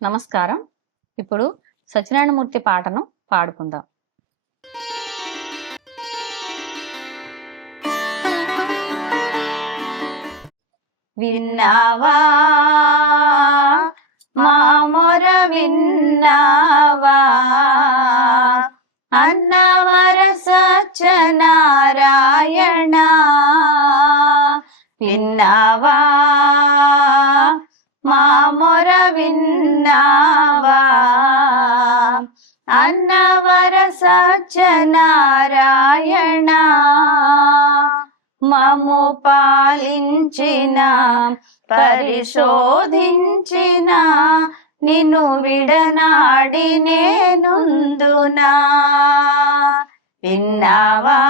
నమస్కారం. ఇప్పుడు సత్యనారాయణమూర్తి పాటను పాడుకుందాం. విన్నావా మా మొర విన్నావా అన్నవర సత్యనారాయణ, విన్నావా మా మొర విన్నావా అన్నవర సత్యనారాయణ, మము పాలించిన పరిశోధించిన నిన్ను విడనాడి నేనుందునా. విన్నావా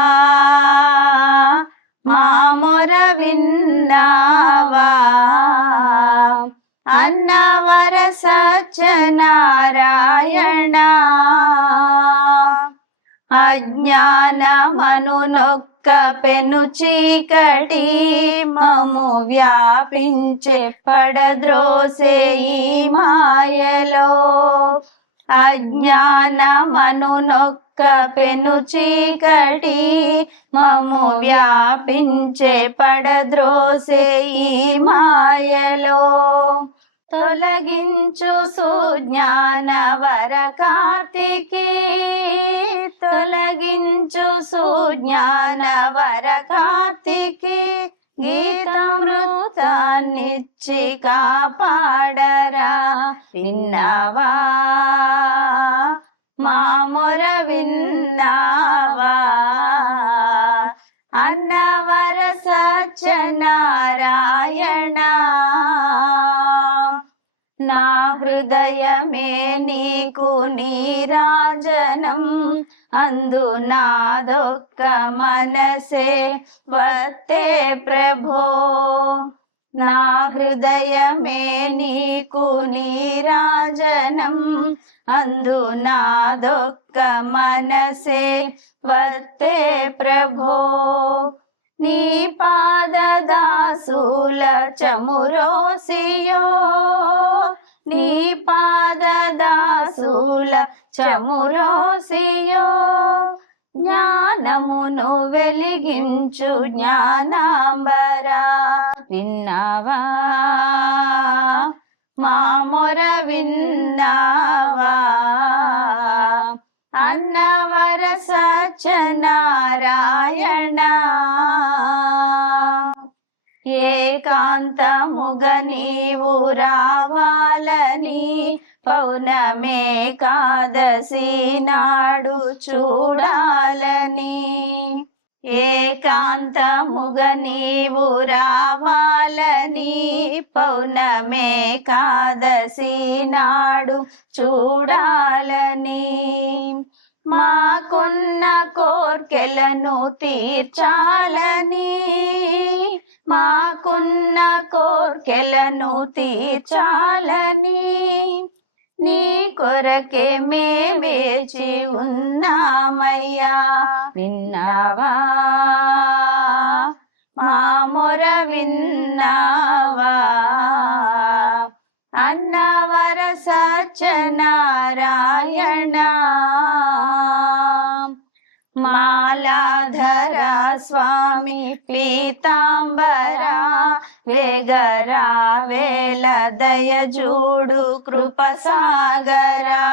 మా మొర విన్నావా అన్నవర సత్యనారాయణ, అజ్ఞానమను నొక్క పెను చీకటి మము వ్యాపించే పడద్రోసే ఈ మాయలో. అజ్ఞానమను నొక్క పెను చీకటి మము వ్యాపించే పడద్రోసే ఈ మాయలో. తొలగించు సుజ్ఞాన వర కార్తికి, తొలగించు సుజ్ఞాన వర కార్తికి, గీతామృతాన్నిచ్చి కాపాడరా. విన్నావా మా మొర విన్నావా అన్నవర సత్యనారాయణ, నా హృదయమే నీకు నీరాజనం, అందు నాదొక్క మనసే వత్తే ప్రభో. నా హృదయమే నీకు నీరాజనం, అందు నాదొక్క మనసే వత్తే ప్రభో. నీ పాదదాసుల చమురోసియో, నీ పాదదాసుల చమురోసియో, జ్ఞానమును వెలిగించు జ్ఞానాంబరా. విన్నావా మా మొర విన్నావా అన్నవర సత్యనారాయణ, ఏకాంతముగ నీవు రావాలని పౌర్ణమేకాదశి నాడు చూడాలని. ఏకాంతముగ నీవు రావాలని పౌర్ణమేకాదశి నాడు చూడాలని. మాకున్న కోర్కెలను తీర్చాలని, మాకున్న కోర్కెలను తీర్చాలని, నీ కొరకే మే వేచి ఉన్నామయ్యా. విన్నావా మా మొర విన్నావా అన్నవర సత్యనారాయణ, మాలాధర స్వామి పీతాంబరా, వేగరా వేల దయజూడు కృపసాగరా.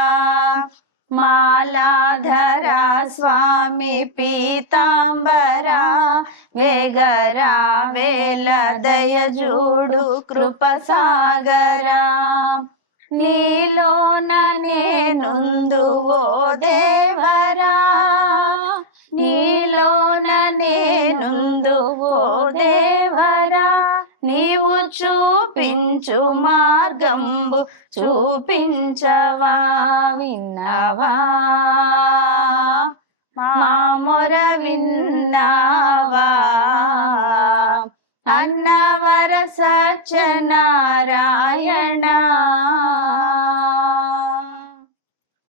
మాలాధర స్వామి పీతాంబరా, వేగరా వేల దయజూడు కృపసాగరా. నీలోన నేనుందు ఓ దేవరా, నీలోన నేనుందు ఓ దేవరా. నీవు చూపించు మార్గంబు చూపించవా. విన్నావా మా మొర విన్నావా అన్నవర సత్యనారాయణ.